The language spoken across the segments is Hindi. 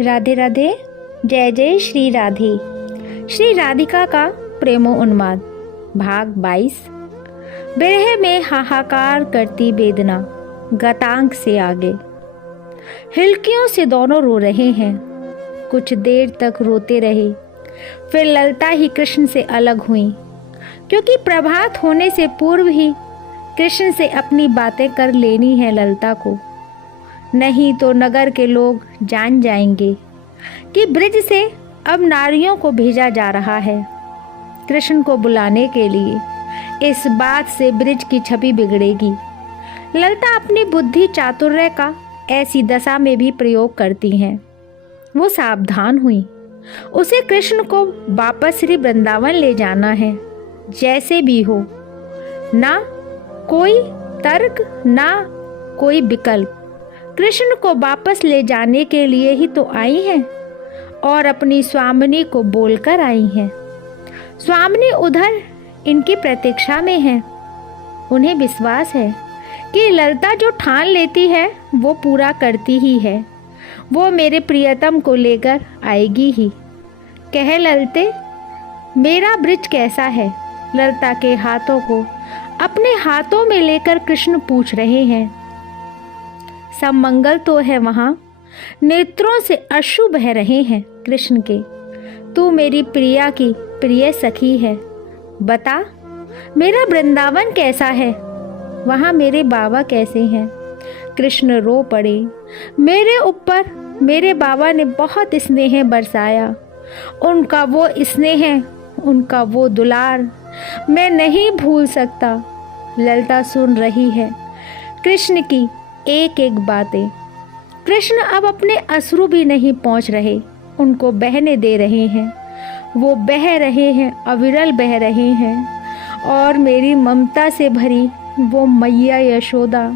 राधे राधे। जय जय श्री राधे। श्री राधिका का प्रेमो उन्माद भाग 22। विरह में हाहाकार करती वेदना गतांक से आगे। हिलकियों से दोनों रो रहे हैं। कुछ देर तक रोते रहे, फिर ललता ही कृष्ण से अलग हुई, क्योंकि प्रभात होने से पूर्व ही कृष्ण से अपनी बातें कर लेनी है ललता को, नहीं तो नगर के लोग जान जाएंगे कि ब्रिज से अब नारियों को भेजा जा रहा है कृष्ण को बुलाने के लिए। इस बात से ब्रिज की छवि बिगड़ेगी। ललता अपनी बुद्धि चातुर्य का ऐसी दशा में भी प्रयोग करती हैं। वो सावधान हुई। उसे कृष्ण को वापस श्री वृंदावन ले जाना है, जैसे भी हो। ना कोई तर्क, ना कोई विकल्प। कृष्ण को वापस ले जाने के लिए ही तो आई हैं और अपनी स्वामिनी को बोलकर आई हैं। स्वामिनी उधर इनकी प्रतीक्षा में है। उन्हें विश्वास है कि ललता जो ठान लेती है वो पूरा करती ही है। वो मेरे प्रियतम को लेकर आएगी ही। कह ललते, मेरा ब्रिज कैसा है? ललता के हाथों को अपने हाथों में लेकर कृष्ण पूछ रहे हैं। सब मंगल तो है वहाँ। नेत्रों से अश्रु बह रहे हैं कृष्ण के। तू मेरी प्रिया की प्रिय सखी है। बता, मेरा वृंदावन कैसा है? वहाँ मेरे बाबा कैसे हैं? कृष्ण रो पड़े। मेरे ऊपर मेरे बाबा ने बहुत स्नेह बरसाया। उनका वो स्नेह, उनका वो दुलार मैं नहीं भूल सकता। ललता सुन रही है कृष्ण की एक एक बातें। कृष्ण अब अपने अश्रु भी नहीं पहुँच रहे, उनको बहने दे रहे हैं। वो बह रहे हैं, अविरल बह रहे हैं। और मेरी ममता से भरी वो मैया यशोदा।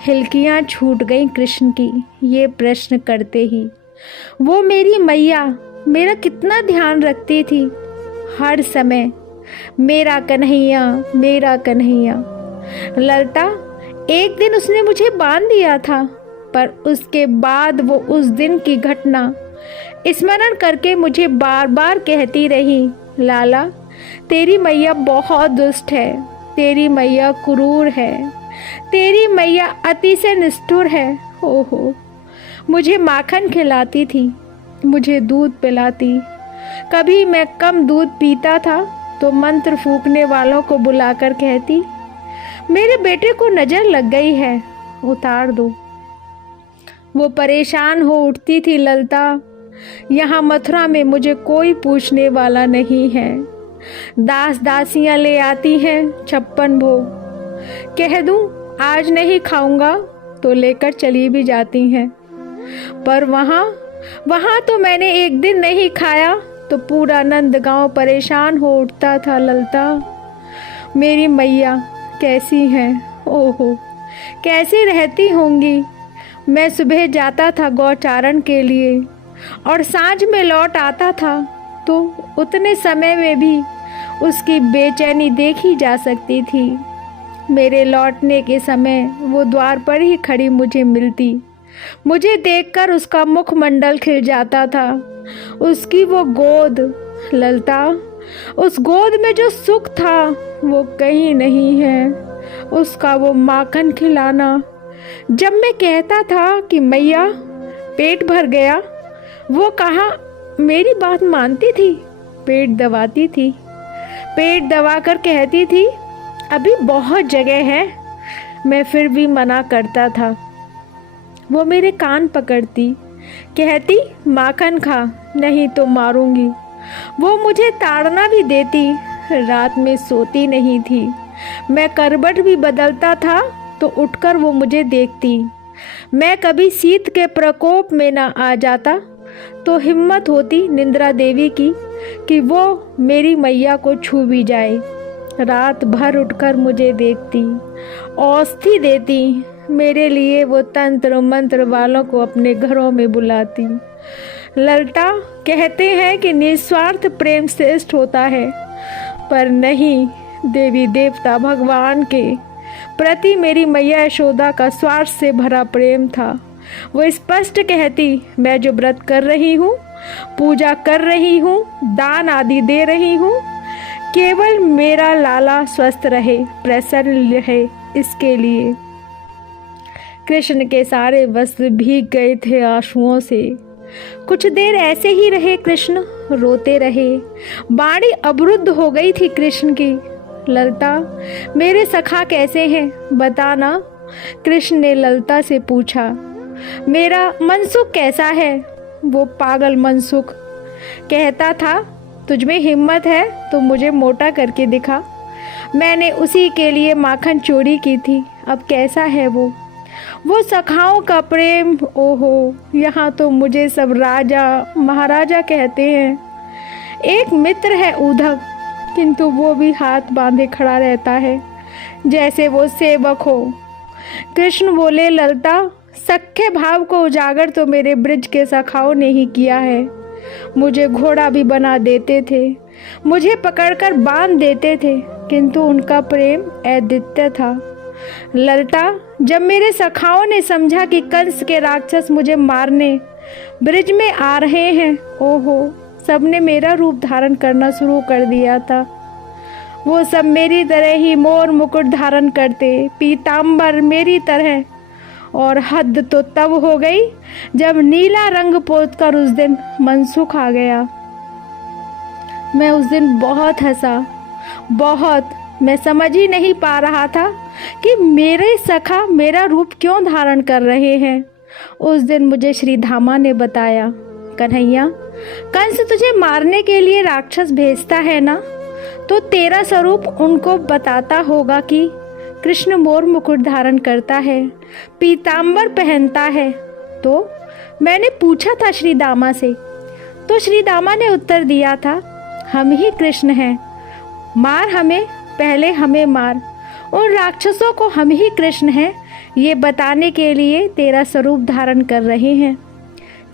हिलकियाँ छूट गईं कृष्ण की ये प्रश्न करते ही। वो मेरी मैया मेरा कितना ध्यान रखती थी हर समय। मेरा कन्हैया, मेरा कन्हैया। ललता, एक दिन उसने मुझे बांध दिया था, पर उसके बाद वो उस दिन की घटना स्मरण करके मुझे बार बार कहती रही, लाला तेरी मैया बहुत दुष्ट है, तेरी मैया क्रूर है, तेरी मैया अतिशय निष्ठुर है। ओहो, मुझे माखन खिलाती थी, मुझे दूध पिलाती। कभी मैं कम दूध पीता था तो मंत्र फूंकने वालों को बुलाकर कहती, मेरे बेटे को नजर लग गई है, उतार दो। वो परेशान हो उठती थी ललता। यहाँ मथुरा में मुझे कोई पूछने वाला नहीं है। दास दासियाँ ले आती हैं 56 भोग। कह दूँ आज नहीं खाऊंगा तो लेकर चली भी जाती हैं। पर वहाँ तो मैंने एक दिन नहीं खाया तो पूरा नंदगांव परेशान हो उठता था ललता। मेरी मैया कैसी हैं? ओहो, कैसी रहती होंगी। मैं सुबह जाता था गौचारण के लिए और सांझ में लौट आता था, तो उतने समय में भी उसकी बेचैनी देखी जा सकती थी। मेरे लौटने के समय वो द्वार पर ही खड़ी मुझे मिलती। मुझे देखकर उसका मुखमंडल खिल जाता था। उसकी वो गोद, ललता, उस गोद में जो सुख था वो कहीं नहीं है। उसका वो माखन खिलाना, जब मैं कहता था कि मैया पेट भर गया, वो कहाँ मेरी बात मानती थी। पेट दबाती थी, पेट दबाकर कहती थी अभी बहुत जगह है। मैं फिर भी मना करता था। वो मेरे कान पकड़ती, कहती माखन खा, नहीं तो मारूंगी। वो मुझे ताड़ना भी देती। रात में सोती नहीं थी। मैं करवट भी बदलता था तो उठकर वो मुझे देखती। मैं कभी शीत के प्रकोप में ना आ जाता तो हिम्मत होती निंद्रा देवी की कि वो मेरी मैया को छू भी जाए। रात भर उठकर मुझे देखती, औषधि देती। मेरे लिए वो तंत्र मंत्र वालों को अपने घरों में बुलाती। ललता, कहते हैं कि निस्वार्थ प्रेम श्रेष्ठ होता है, पर नहीं, देवी देवता भगवान के प्रति मेरी मैया यशोदा का स्वार्थ से भरा प्रेम था। वो स्पष्ट कहती, मैं जो व्रत कर रही हूँ, पूजा कर रही हूँ, दान आदि दे रही हूँ, केवल मेरा लाला स्वस्थ रहे, प्रसन्न रहे, इसके लिए। कृष्ण के सारे वस्त्र भीग गए थे आंसुओं से। कुछ देर ऐसे ही रहे कृष्ण, रोते रहे। वाणी अवरुद्ध हो गई थी कृष्ण की। ललता, मेरे सखा कैसे हैं, बताना, कृष्ण ने ललता से पूछा। मेरा मनसुख कैसा है? वो पागल मनसुख कहता था, तुझमें हिम्मत है तो मुझे मोटा करके दिखा। मैंने उसी के लिए माखन चोरी की थी, अब कैसा है वो सखाओं का प्रेम, ओहो, यहाँ तो मुझे सब राजा महाराजा कहते हैं। एक मित्र है उद्धव, किंतु वो भी हाथ बांधे खड़ा रहता है, जैसे वो सेवक हो। कृष्ण बोले, ललता, सख्य भाव को उजागर तो मेरे ब्रज के सखाओं ने ही किया है। मुझे घोड़ा भी बना देते थे, मुझे पकड़कर बांध देते थे, किंतु उनका प्रेम अद्वितीय था। ललता, जब मेरे सखाओं ने समझा कि कंस के राक्षस मुझे मारने ब्रिज में आ रहे हैं, ओहो, सबने मेरा रूप धारण करना शुरू कर दिया था। वो सब मेरी तरह ही मोर मुकुट धारण करते, पीतांबर मेरी तरह। और हद तो तब हो गई जब नीला रंग पोत कर उस दिन मनसुख आ गया। मैं उस दिन बहुत हंसा, बहुत। मैं समझ ही नहीं पा रहा था कि मेरे सखा मेरा रूप क्यों धारण कर रहे हैं। उस दिन मुझे श्री धामा ने बताया, कन्हैया, कंस तुझे मारने के लिए राक्षस भेजता है ना, तो तेरा स्वरूप उनको बताता होगा कि कृष्ण मोर मुकुट धारण करता है, पीतांबर पहनता है। तो मैंने पूछा था श्री दामा से, तो श्री दामा ने उत्तर दिया था, हम ही कृष्ण हैं, मार हमें, पहले हमें मार। उन राक्षसों को हम ही कृष्ण हैं, ये बताने के लिए तेरा स्वरूप धारण कर रहे हैं।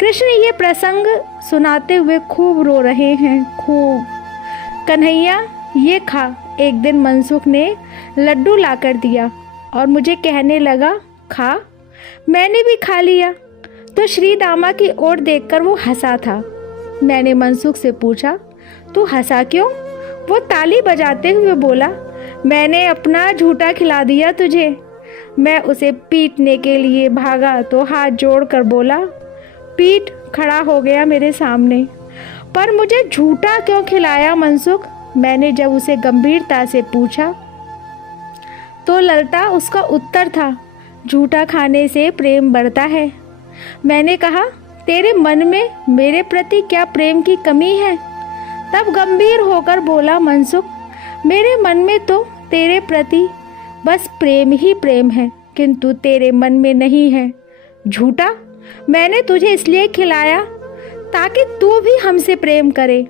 कृष्ण ये प्रसंग सुनाते हुए खूब रो रहे हैं, खूब। कन्हैया, ये खा। एक दिन मनसुख ने लड्डू लाकर दिया और मुझे कहने लगा, खा। मैंने भी खा लिया। तो श्री दामा की ओर देखकर वो हंसा था। मैंने मनसुख से पूछा, तू हंसा क्यों? वो ताली बजाते हुए बोला, मैंने अपना झूठा खिला दिया तुझे। मैं उसे पीटने के लिए भागा तो हाथ जोड़कर बोला, पीट। खड़ा हो गया मेरे सामने। पर मुझे झूठा क्यों खिलाया मनसुख? मैंने जब उसे गंभीरता से पूछा तो ललता उसका उत्तर था, झूठा खाने से प्रेम बढ़ता है। मैंने कहा, तेरे मन में मेरे प्रति क्या प्रेम की कमी है? तब गंभीर होकर बोला मनसुख, मेरे मन में तो तेरे प्रति बस प्रेम ही प्रेम है, किंतु तेरे मन में नहीं है। झूठा? मैंने तुझे इसलिए खिलाया ताकि तू भी हमसे प्रेम करे।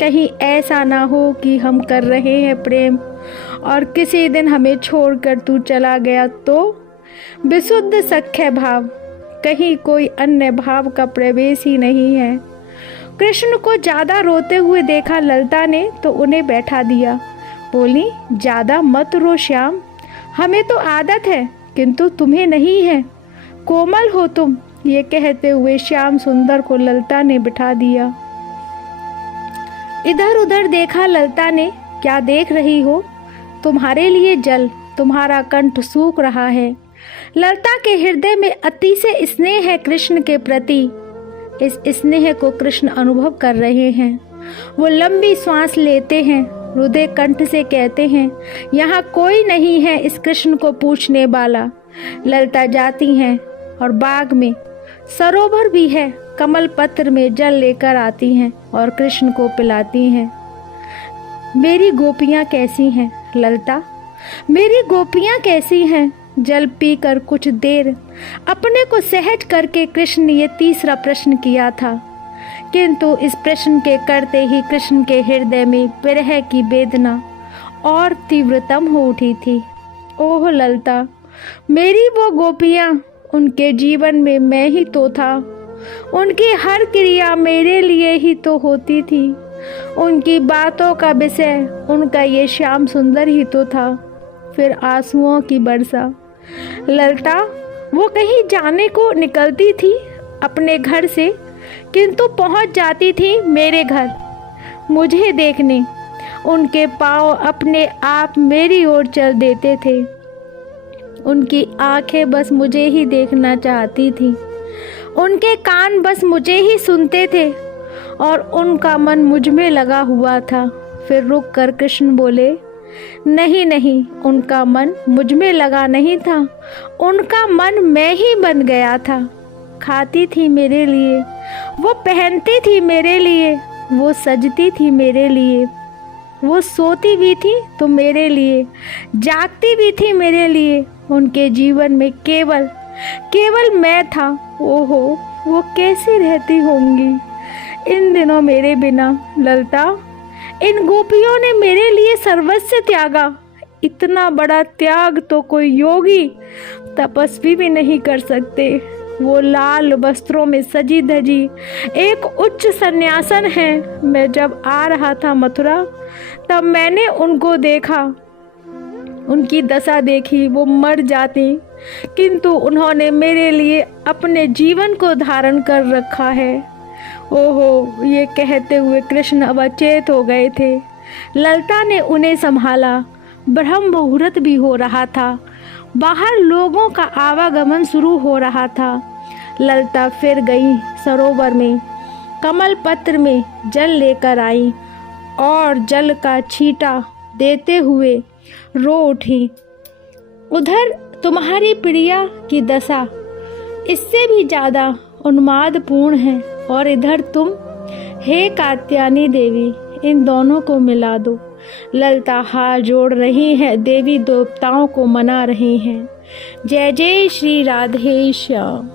कहीं ऐसा ना हो कि हम कर रहे हैं प्रेम और किसी दिन हमें छोड़कर तू चला गया तो? विशुद्ध सख्य भाव, कहीं कोई अन्य भाव का प्रवेश ही नहीं है। कृष्ण को ज्यादा रोते हुए देखा ललता ने तो उन्हें बैठा दिया। बोली, ज्यादा मत रो श्याम, हमें तो आदत है किंतु तुम्हें नहीं है, कोमल हो तुम। ये कहते हुए श्याम सुंदर को ललता ने बिठा दिया। इधर उधर देखा ललता ने, क्या देख रही हो? तुम्हारे लिए जल, तुम्हारा कंठ सूख रहा है। ललता के हृदय में अति से स्नेह है कृष्ण के प्रति। इस स्नेह को कृष्ण अनुभव कर रहे हैं। वो लंबी सांस लेते हैं, रुदे कंठ से कहते हैं, यहाँ कोई नहीं है इस कृष्ण को पूछने वाला। ललता जाती हैं और बाग में सरोवर भी है, कमल पत्र में जल लेकर आती हैं और कृष्ण को पिलाती हैं। मेरी गोपियाँ कैसी हैं ललता? मेरी गोपियाँ कैसी हैं? जल पीकर कुछ देर अपने को सहज करके कृष्ण ने ये तीसरा प्रश्न किया था, किंतु इस प्रश्न के करते ही कृष्ण के हृदय में विरह की वेदना और तीव्रतम हो उठी थी। ओह ललता, मेरी वो गोपियाँ, उनके जीवन में मैं ही तो था। उनकी हर क्रिया मेरे लिए ही तो होती थी। उनकी बातों का विषय उनका ये श्याम सुंदर ही तो था। फिर आंसुओं की वर्षा। ललता, वो कहीं जाने को निकलती थी अपने घर से, किंतु पहुंच जाती थी मेरे घर मुझे देखने। उनके पाँव अपने आप मेरी ओर चल देते थे। उनकी आंखें बस मुझे ही देखना चाहती थी, उनके कान बस मुझे ही सुनते थे और उनका मन मुझ में लगा हुआ था। फिर रुक कर कृष्ण बोले, नहीं नहीं, उनका मन मुझ में लगा नहीं था, उनका मन मैं ही बन गया था। खाती थी मेरे लिए, वो पहनती थी मेरे लिए, वो सजती थी मेरे लिए, वो सोती भी थी तो मेरे लिए, जागती भी थी मेरे लिए। उनके जीवन में केवल केवल मैं था। ओहो, वो कैसी रहती होंगी इन दिनों मेरे बिना। ललता, इन गोपियों ने मेरे लिए सर्वस्व त्यागा। इतना बड़ा त्याग तो कोई योगी तपस्वी भी नहीं कर सकते। वो लाल वस्त्रों में सजी धजी एक उच्च सन्यासन है। मैं जब आ रहा था मथुरा, तब मैंने उनको देखा, उनकी दशा देखी। वो मर जाती, किंतु उन्होंने मेरे लिए अपने जीवन को धारण कर रखा है। ओहो, ये कहते हुए कृष्ण अब अचेत हो गए थे। ललता ने उन्हें संभाला। ब्रह्म मुहूर्त भी हो रहा था, बाहर लोगों का आवागमन शुरू हो रहा था। ललता फिर गई सरोवर में, कमल पत्र में जल लेकर आई और जल का छींटा देते हुए रो उठी। उधर तुम्हारी प्रिया की दशा इससे भी ज़्यादा उन्मादपूर्ण है, और इधर तुम, हे कात्यायनी देवी, इन दोनों को मिला दो। ललता हाथ जोड़ रही है, देवी देवताओं को मना रही हैं। जय जय श्री राधे श्याम।